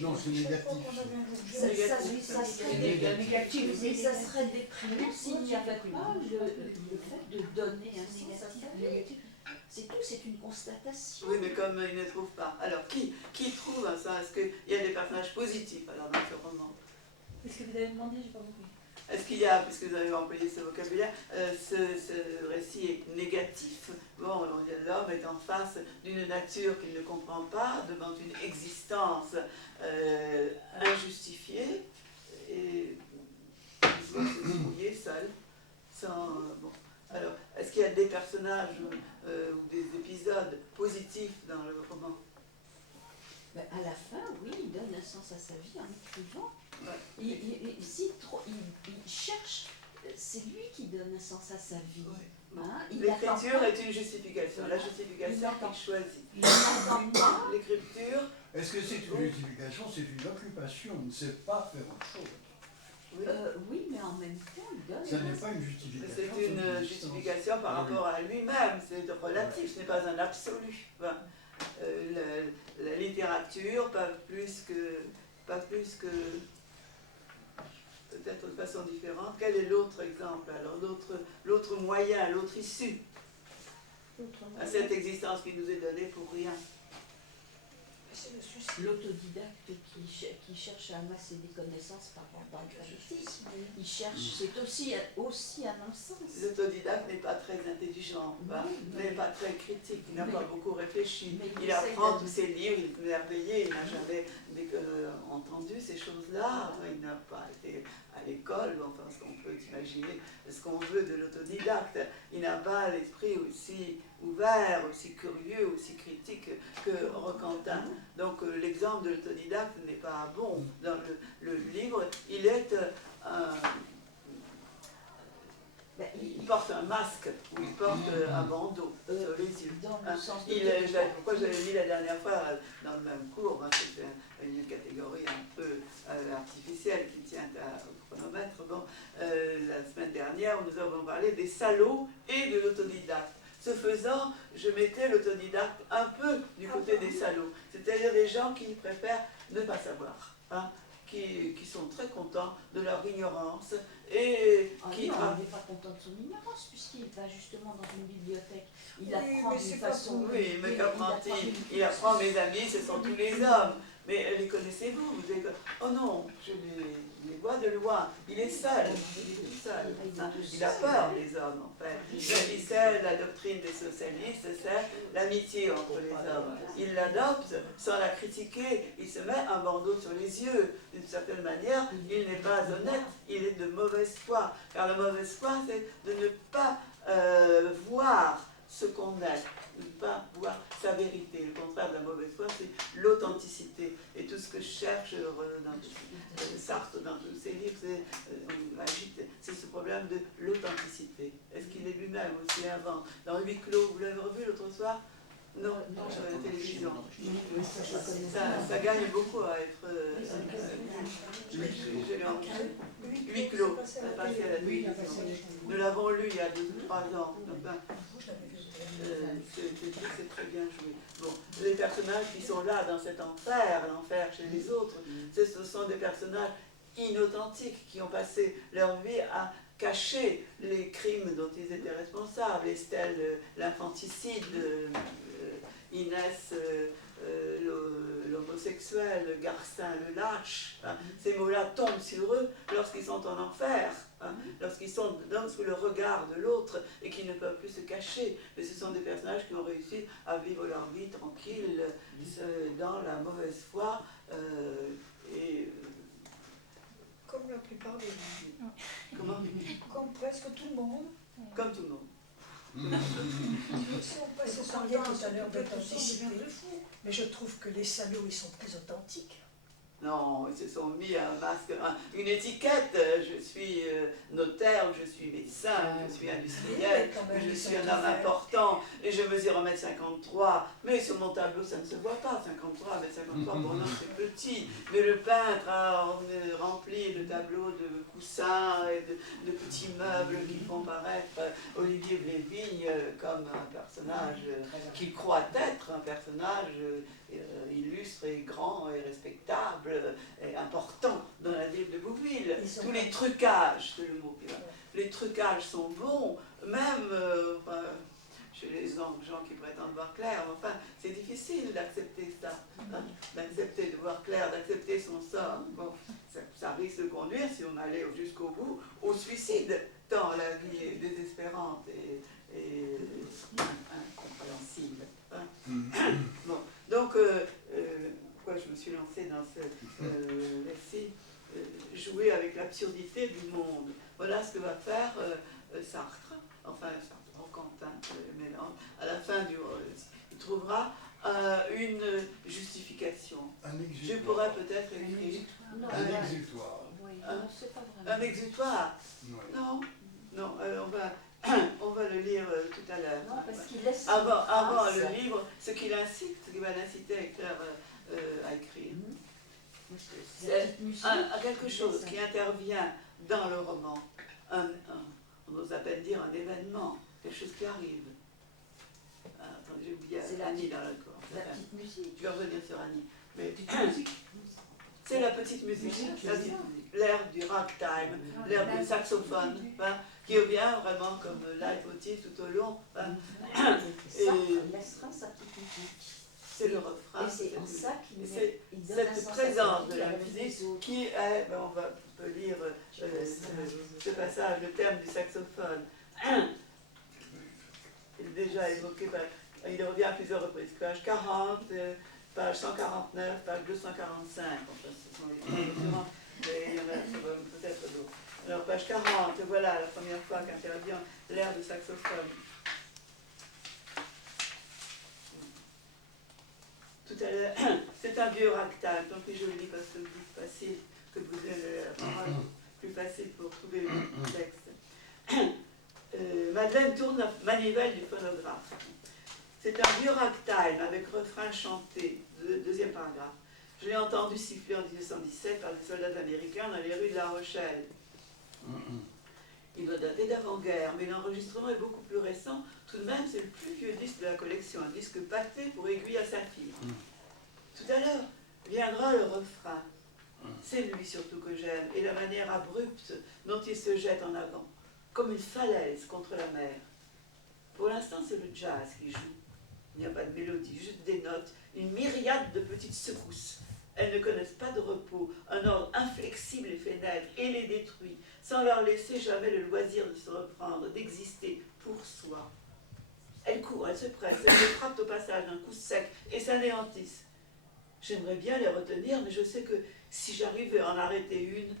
Non, c'est négatif. Ça serait négatif, mais ça serait déprimant s'il n'y avait pas le fait de donner un sens à sa vie. C'est tout, c'est une constatation. Oui, mais comme il ne trouve pas. Alors, qui trouve ça? Est-ce qu'il y a des personnages positifs alors dans ce roman? Est-ce que vous avez demandé? Je n'ai pas compris. Est-ce qu'il y a, puisque vous avez employé ce vocabulaire, ce récit est négatif? Bon, l'homme est en face d'une nature qu'il ne comprend pas, devant une existence injustifiée, et il doit se débrouiller seul, sans... bon. Alors, est-ce qu'il y a des personnages ou des épisodes positifs dans le roman? Ben, à la fin, oui, il donne un sens à sa vie en écrivant. Ouais. Il cherche, c'est lui qui donne un sens à sa vie. Ouais. Hein, L'écriture est une justification, la justification qu'il choisit. Il n'attend pas. L'écriture... Est-ce que c'est une justification? C'est une occupation, on ne sait pas faire autre chose. Oui. Oui, mais en même temps, il donne... Ça n'est pas une justification. C'est une justification par rapport à lui-même, c'est relatif, ce n'est pas un absolu. Enfin, la littérature, pas plus que peut-être de façon différente. Quel est l'autre exemple? Alors l'autre moyen, l'autre issue à cette existence qui nous est donnée pour rien. L'autodidacte qui cherche à amasser des connaissances par rapport à la justice. Il cherche, c'est aussi à mon sens. L'autodidacte n'est pas très intelligent, n'est pas très critique, il n'a pas beaucoup réfléchi. Il essaie apprend tous ses livres, il est émerveillé, il n'a jamais entendu ces choses-là, il n'a pas été à l'école, enfin ce qu'on peut imaginer, ce qu'on veut de l'autodidacte. Il n'a pas l'esprit aussi ouvert, aussi curieux, aussi critique que Roquentin. Donc l'exemple de l'autodidacte n'est pas bon. Dans le livre, il est il porte un masque ou il porte un bandeau sur les yeux. Dans le sens de pourquoi je l'ai mis la dernière fois dans le même cours, c'est une catégorie un peu artificielle qui tient au chronomètre. Bon, la semaine dernière, nous avons parlé des salauds et de l'autodidacte. Ce faisant, je mettais l'autodidacte un peu du côté des salauds, c'est-à-dire des gens qui préfèrent ne pas savoir, hein, qui sont très contents de leur ignorance et qui... non, il n'est pas content de son ignorance puisqu'il va justement dans une bibliothèque. Il apprend d'une façon... Oui, mais qu'apprend-il? Il apprend, mes amis, ce sont tous les hommes. Mais les connaissez-vous? Oh non, je les vois de loin. Il est seul. Il a peur des hommes, en fait. Il sait la doctrine des socialistes, c'est l'amitié entre les hommes. Il l'adopte sans la critiquer. Il se met un bandeau sur les yeux. D'une certaine manière, il n'est pas honnête. Il est de mauvaise foi. Car la mauvaise foi, c'est de ne pas voir ce qu'on est, ne pas voir sa vérité. Le contraire de la mauvaise foi, c'est l'authenticité. Et tout ce que je cherche dans Sartre, dans tous ses livres, c'est ce problème de l'authenticité. Est-ce qu'il est lui-même aussi invente? Dans Huis clos, vous l'avez revu l'autre soir? Non, sur la télévision. Ça gagne beaucoup à être... Huis clos, ça passe à la télévision. Nous l'avons lu il y a 2 ou 3 ans. Enfin, c'est très bien joué. Bon, les personnages qui sont là dans cet enfer, l'enfer chez les autres, ce sont des personnages inauthentiques qui ont passé leur vie à cacher les crimes dont ils étaient responsables. Estelle, l'infanticide, Inès, l'homosexuel, Garcin, le lâche. Hein. Ces mots-là tombent sur eux lorsqu'ils sont en enfer, hein, lorsqu'ils sont sous le regard de l'autre et qui ne peuvent plus se cacher. Mais ce sont des personnages qui ont réussi à vivre leur vie tranquille, dans la mauvaise foi. Comme la plupart des gens. Comment? Comme presque tout le monde. Comme tout le monde. Si on passe son temps tout à l'heure d'authenticité, mais je trouve que les salauds, ils sont très authentiques. Non, ils se sont mis un masque, une étiquette. Je suis notaire, je suis médecin, je suis industriel, je suis un homme important et je mesure 1,53 m. Mais sur mon tableau, ça ne se voit pas, 53, 1,53 m. Pour un homme, c'est petit. Mais le peintre a rempli aussi le tableau de coussins et de petits meubles qui font paraître Olivier Blévigne comme un personnage qu'il croit être un personnage illustre et grand et respectable et important dans la ville de Bouville. Tous les trucages, c'est le mot qui va. Les trucages sont bons, même chez les gens qui prétendent voir clair, enfin, c'est difficile d'accepter ça, hein, d'accepter de voir clair, d'accepter son sort. Bon, ça risque de conduire, si on allait jusqu'au bout, au suicide, tant la vie est désespérante et incompréhensible. Hein. Bon, donc, pourquoi je me suis lancée dans ce récit, jouer avec l'absurdité du monde. Voilà ce que va faire Sartre, enfin Roquentin, mélange. À la fin il trouvera une justification. Un exutoire. Je pourrais peut-être écrire Un exutoire. Oui, non, c'est pas vraiment. un exutoire. Ouais. Non, non, on va le lire tout à l'heure. Non, parce qu'il laisse. Avant trace. le livre, ce qui va l'inciter à écrire. C'est quelque chose qui intervient dans le roman, on ose à peine dire un événement, quelque chose qui arrive. Attendez, j'ai oublié Annie dans le corps. La petite musique. Je vais revenir sur Annie. Mais c'est la petite musique, l'air du ragtime, l'air du saxophone, hein, qui revient vraiment comme leitmotiv tout au long. Hein. Sartre laissera sa petite musique. C'est le refrain. Et c'est en ça qu'il donne la cette sensation présence de qu'il la avec les musique autres. qui est, on peut lire ce passage, le thème du saxophone. Il est déjà évoqué, il revient à plusieurs reprises, page 40, page 149, page 245, enfin ce sont les références, mais il y en a peut-être d'autres. Alors page 40, voilà la première fois qu'intervient l'air du saxophone. Tout à l'heure, c'est un vieux ragtime, tant pis je le dis parce que c'est plus facile que vous avez la parole, plus facile pour trouver le texte. Madeleine tourne la manivelle du phonographe. C'est un vieux ragtime avec refrain chanté, deuxième paragraphe. Je l'ai entendu siffler en 1917 par des soldats américains dans les rues de La Rochelle. Il doit dater d'avant-guerre, mais l'enregistrement est beaucoup plus récent. Tout de même, c'est le plus vieux disque de la collection, un disque pâté pour aiguille à saphir. Tout à l'heure viendra le refrain. C'est lui surtout que j'aime, et la manière abrupte dont il se jette en avant, comme une falaise contre la mer. Pour l'instant, c'est le jazz qui joue. Il n'y a pas de mélodie, juste des notes, une myriade de petites secousses. Elles ne connaissent pas de repos, un ordre inflexible les fait naître et les détruit, sans leur laisser jamais le loisir de se reprendre, d'exister pour soi. Elles courent, elles se pressent, elles se frappent au passage d'un coup sec et s'anéantissent. J'aimerais bien les retenir, mais je sais que si j'arrivais à en arrêter une,